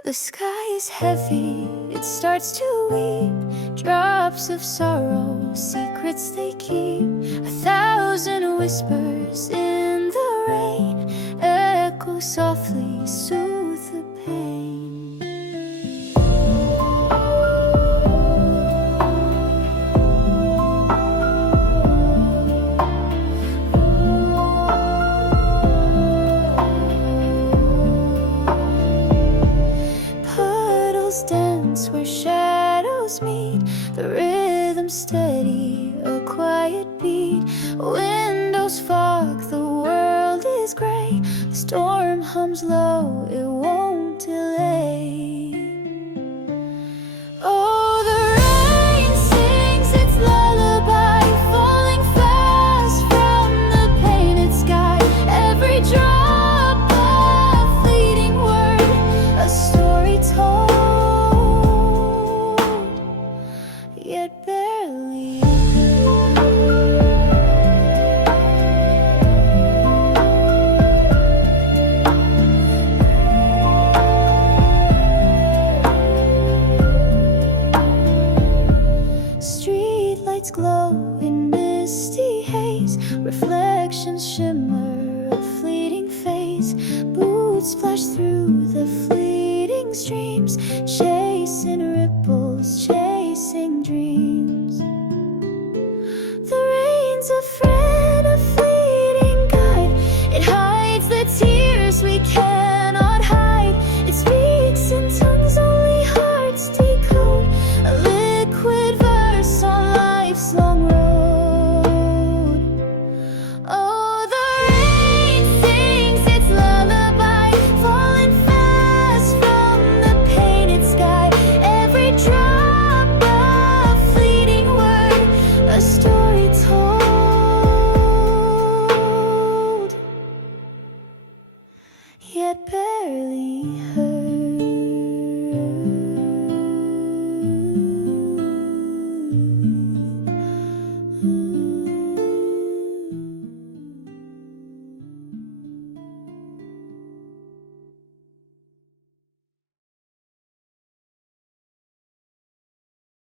The sky is heavy, it starts to weep. Drops of sorrow, secrets they keep. 1,000 whispers in the rain echo softly, soothe the pain. Dance where shadows meet, the rhythm steady, a quiet beat. Windows fog, the world is gray. The storm hums low, it won't delay. Oh, the rain sings its lullaby, falling fast from the painted sky. Every drop a fleeting word, a story told, yet barely. Street lights glow in misty haze, reflections shimmer, a fleeting face. Boots splash through the fleeting streams, chasing ripples.